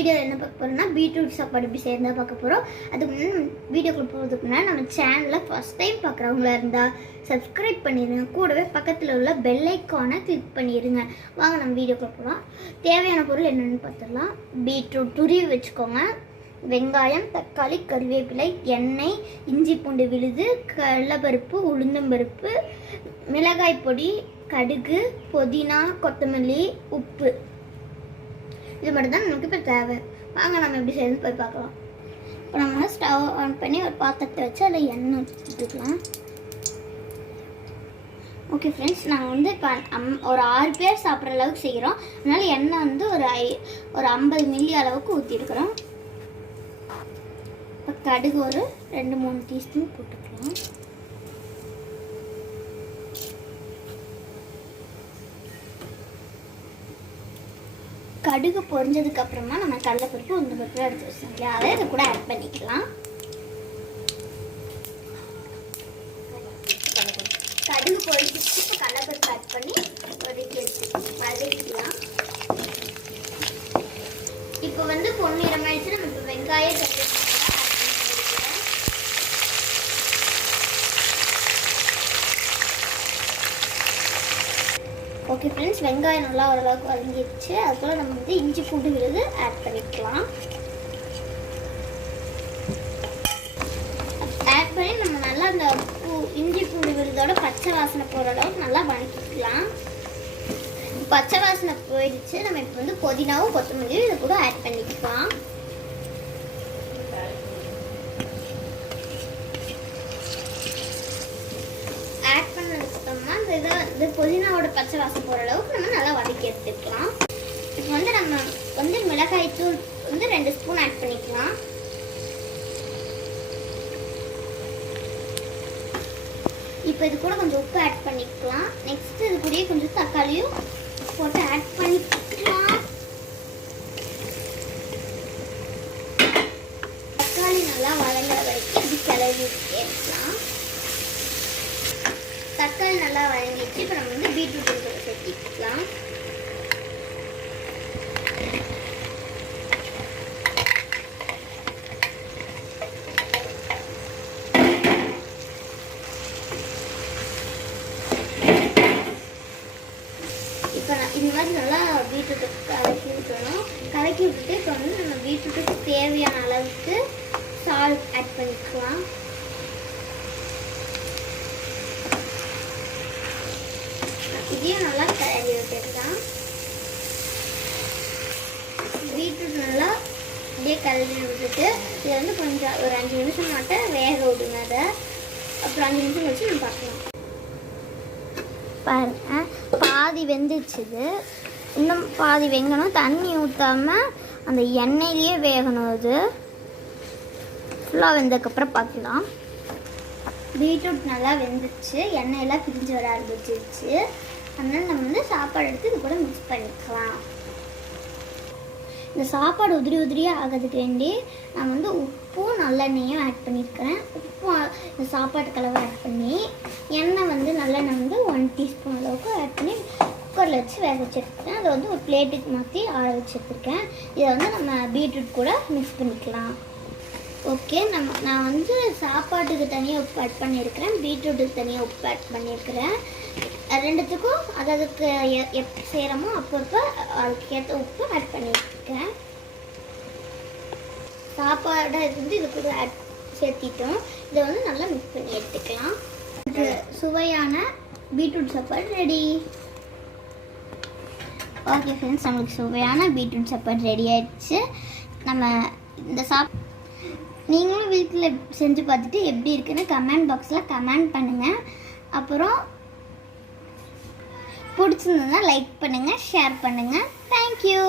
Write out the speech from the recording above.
Video என்ன பார்க்க போகிறோம்னா பீட்ரூட் சாப்பாடு எப்படி செய்யறதா பார்க்க போகிறோம். அதுக்கு முன்னாடி வீடியோக்குள்ள போகிறதுக்கு முன்னாடி நம்ம சேனலில் ஃபஸ்ட் டைம் பார்க்குறவங்களா இருந்தால் சப்ஸ்கிரைப் பண்ணிடுங்க. கூடவே பக்கத்தில் உள்ள பெல் ஐக்கானை கிளிக் பண்ணிடுங்க. வாங்க நம்ம வீடியோக்குள்ள போகலாம். தேவையான பொருள் என்னென்னு பார்த்துடலாம். பீட்ரூட் துருவி வச்சுக்கோங்க, வெங்காயம், தக்காளி, கறிவேப்பிலை, எண்ணெய், இஞ்சி பூண்டு விழுது, கடலைப்பருப்பு, உளுந்தம்பருப்பு, மிளகாய் பொடி, கடுகு, புதினா, கொத்தமல்லி, உப்பு. இது மட்டும் தான் நமக்கு இப்போ தேவை. வாங்க நம்ம எப்படி செய்யணும்னு போய் பார்க்கலாம். இப்போ நம்ம ஸ்டவ் ஆன் பண்ணி ஒரு பாத்திரத்தை வச்சு அதில் எண்ணெய் ஊற்றிக்கலாம். ஓகே ஃப்ரெண்ட்ஸ், நாங்கள் வந்து இப்போ ஒரு 6 பேர் சாப்பிட்ற அளவுக்கு செய்கிறோம். அதனால எண்ணெய் வந்து ஒரு 50 மில்லி அளவுக்கு ஊற்றிருக்கிறோம். இப்போ கடுகு ஒரு 2-3 டீஸ்பூன் போட்டுக்கலாம். கடுகு பொரிஞ்சதுக்கு அப்புறமா நம்ம கடலைப்பருப்பு உளுந்தம்பருப்பு எடுத்து வச்சோம், அதை இதை கூட ஆட் பண்ணிக்கலாம். கடுகு பொரிஞ்சிச்சு, இப்போ கடலைப்பருப்பு ஆட் பண்ணி வதக்கிக்கலாம். இப்போ வந்து பொன்னிறமாயிடுச்சு. நம்ம இப்போ வெங்காயம் ஓகே ஃப்ரெண்ட்ஸ், வெங்காயம் நல்லா ஓரளவுக்கு வதங்கிடுச்சு. அதுக்குள்ள நம்ம வந்து இஞ்சி பூண்டு விழுது ஆட் பண்ணிக்கலாம். ஆட் பண்ணி நம்ம நல்லா அந்த இஞ்சி பூண்டு விழுதோட பச்சை வாசனை போகிற அளவுக்கு நல்லா வதக்கிக்கலாம். பச்சை வாசனை போயிடுச்சு. நம்ம இப்போ வந்து புதினாவும் கொத்தமல்லியும் இதை கூட ஆட் பண்ணிக்கலாம். ஆட் பண்ணதுக்கப்புறமா இந்த புதினாவோட பச்சை வாசம் போகிற அளவுக்கு நம்ம நல்லா வதக்கி எடுத்துக்கலாம். இப்போ வந்து நம்ம வந்து மிளகாய் தூள் வந்து 2 ஸ்பூன் ஆட் பண்ணிக்கலாம். இப்போ இது கூட கொஞ்சம் உப்பு ஆட் பண்ணிக்கலாம். நெக்ஸ்ட் இது கூடயே கொஞ்சம் தக்காளியும் போட்டு ஆட் பண்ணிக்கலாம். தக்காளி நல்லா வதங்குற வரைக்கும் இப்படி கிளறி எடுக்கலாம். தக்காளி நல்லா வதங்கிடுச்சு. இப்போ நம்ம வந்து பீட்ரூட் சேர்த்திக்கலாம். இப்போ இந்த மாதிரி நல்லா பீட்ரூட்டை கலக்கி விட்டுறணும். கலக்கி விட்டுட்டு இப்போ வந்து நம்ம பீட்ரூட்டுக்கு தேவையான அளவுக்கு சால்ட் ஆட் பண்ணிக்கலாம். இதையும் நல்லா கிளறி விட்டுடலாம். பீட்ரூட் நல்லா அப்படியே கிளறி விட்டுட்டு இதை வந்து கொஞ்சம் ஒரு 5 நிமிஷம் மட்டும் வேக விடுங்க. அதை அப்புறம் 5 நிமிஷம் கழிச்சு நம்ம பார்க்கலாம். பாருங்க, பாதி வெந்துச்சுது. இன்னும் பாதி வெங்கணும். தண்ணி ஊற்றாமல் அந்த எண்ணெயிலேயே வேகணும். அது ஃபுல்லாக வெந்ததுக்கப்புறம் பார்க்கலாம். பீட்ரூட் நல்லா வெந்துச்சு, எண்ணெயெல்லாம் பிரிஞ்சு வர ஆரம்பிச்சிருச்சு. அதனால நம்ம வந்து சாப்பாடு எடுத்து இது கூட மிக்ஸ் பண்ணிக்கலாம். இந்த சாப்பாடு உதிரியாக ஆகிறதுக்கு வேண்டி நான் வந்து உப்பும் நல்லெண்ணெயும் ஆட் பண்ணியிருக்கிறேன். உப்பு இந்த சாப்பாட்டு கலவை ஆட் பண்ணி எண்ணெய் வந்து நல்லெண்ணெய் வந்து 1 டீஸ்பூன் அளவுக்கு ஆட் பண்ணி குக்கரில் வச்சு வேக வச்சுருக்கேன். அதை வந்து ஒரு பிளேட்டுக்கு மாற்றி ஆற வச்சுருக்கேன். இதை வந்து நம்ம பீட்ரூட் கூட மிக்ஸ் பண்ணிக்கலாம். ஓகே, நான் வந்து சாப்பாட்டுக்கு தனியாக உப்பு ஆட் பண்ணியிருக்கிறேன், பீட்ரூட்டுக்கு தனியாக உப்பு ஆட் பண்ணியிருக்கிறேன். ரெண்டுத்துக்கும் அதுக்கு எப்போ செய்கிறோமோ அப்பப்போ அதுக்கேற்ற உப்பு ஆட் பண்ணியிருக்கேன். சாப்பாடை வந்து இது கூட சேர்த்திட்டோம். இதை வந்து நல்லா மிக்ஸ் பண்ணி எடுத்துக்கலாம். இது சுவையான பீட்ரூட் சாப்பாடு ரெடி. ஓகே ஃப்ரெண்ட்ஸ், நம்மளுக்கு சுவையான பீட்ரூட் சாப்பாடு ரெடி ஆயிடுச்சு. நம்ம இந்த நீங்களும் வீட்டில் செஞ்சு பார்த்துட்டு எப்படி இருக்குன்னு கமெண்ட் பாக்ஸில் கமெண்ட் பண்ணுங்கள். அப்புறம் பிடிச்சிருந்ததுன்னா லைக் பண்ணுங்கள், ஷேர் பண்ணுங்கள். தேங்க்யூ.